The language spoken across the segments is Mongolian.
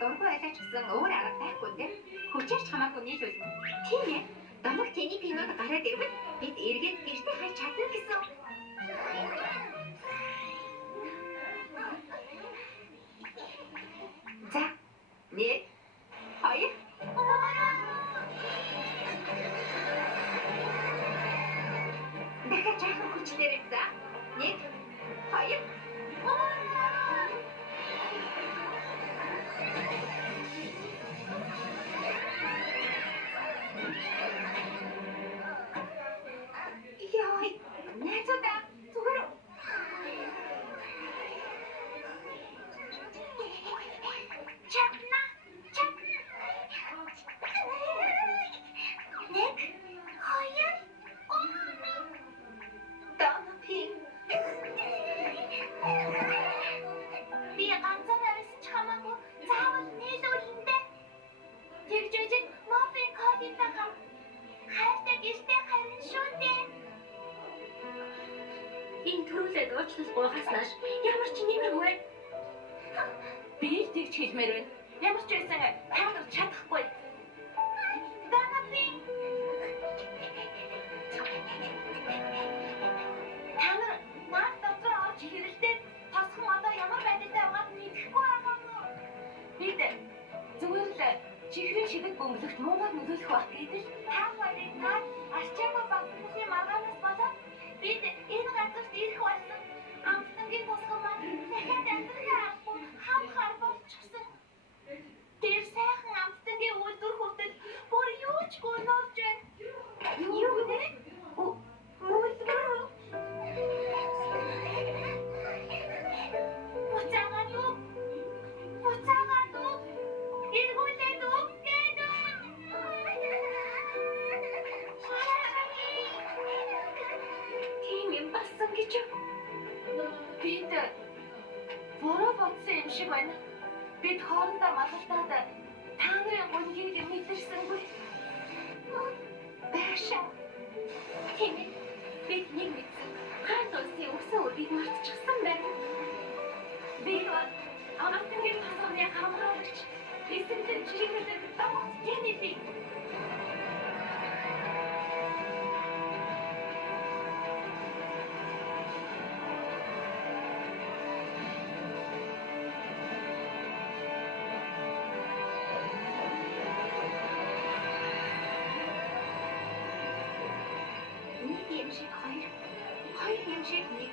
дургүй байлаач гэсэн өөр арга байхгүй дээ. Хүчээрч хамаагүй нийлүүлнэ. Тийм ээ. Дамаг тэний пинод гараад ирвэл бид эргээд гэртээ хайж чадна гэсэн. За. Нэг. Хоёр. Дахиад жаахан хүчлээрээ за. Нэг. Хоёр. Яй, найзуудаа зүгээр. Чапна. Нэг, хоёр. Дампин. Би ганцаар авсан ч хамаагүй заавал нийлүүлэндээ. Тэгжээжин мофин кодитагаа хайртай гэртээ харин шүү дээ. Энэ төрүүлээд уучлал гуйгаснаас ямар ч нэмэргүй. Би тэгж хэлмээр байна. Ямар ч байсан таарч чадахгүй. Дампин. Танар наад дотроо орж хэрэлдээд тосхон одоо ямар байдалтай байгааг мэдэхгүй байгаа мó. Бид зүгээр л чихрийн шидэг бөмбөлөгт муугаар нөлөөлөх байх гэдэг та хоёрын наад арчаагаа багтмын маргаанаас болоод бид энэ газарт ирэх болсон. Амтангийн тосгон маань дахиад амьдрахаа авахгүй хамхаар болчихсон. Тэр сайхан амтангийн үйлдвэр хүртэл бүр юу ч гонорж байна. Юу гэдэг? Үйлдвэр. Уцаагаад уу? Иргүүлээд үү? Тийм юм болсон гэж юу? Бид буруу бодсон юм шиг байна. Бид хоорондоо малгалтаад та нарын гонгийг мэдэрсэнгүй. Башаа. Тийм ээ. Бид нэг мэдсэн. Хаан улсын өсөн үргийг мартчихсан байна. Бид Амтангийн тасганы хамгаалагч эсэмдэн чирэгдэх даваа тэний би. Нэг юм шиг хоёр. Хоёр юм шиг нэг.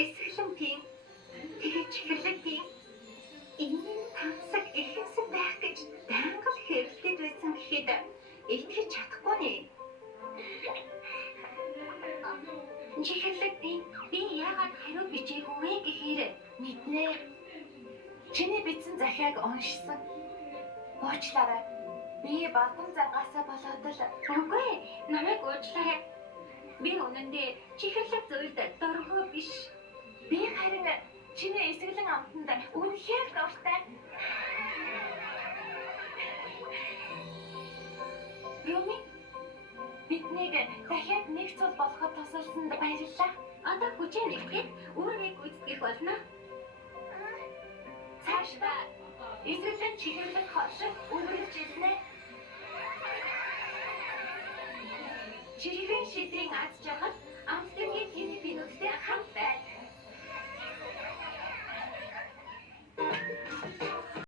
Эсгэлэнтийн тэгэж хэрлэгтийн энэ тансаг ихэнсэн байх гэж дангал хэрэлдээд байсан гэхэд итгэж чадахгүй нэ. Чихэрлэгтийн би яагаад хариу бичээгүй вэ гэхээр мэднэ. Чиний бичсэн захиаг уншсан. Уучлаарай. Би балдан зангаасаа болоод л үгүй намайг уучлаарай. Би үнэндээ чихэрлэг зүйлд дургүй биш. Би харин чиний эсгэлэн амтанд үнэхээр дуртай. Руми, биднийг дахиад нэг цул болоход тусалсанд баярлалаа. Одоо хүчээ нэгтгэхэд өөрийг гүйцэтгэх болно. Цаашдаа эсгэлэн чихэрлэг хоршил өнгөрөж ирнэ. Чихрийн шидрийн аз жаргал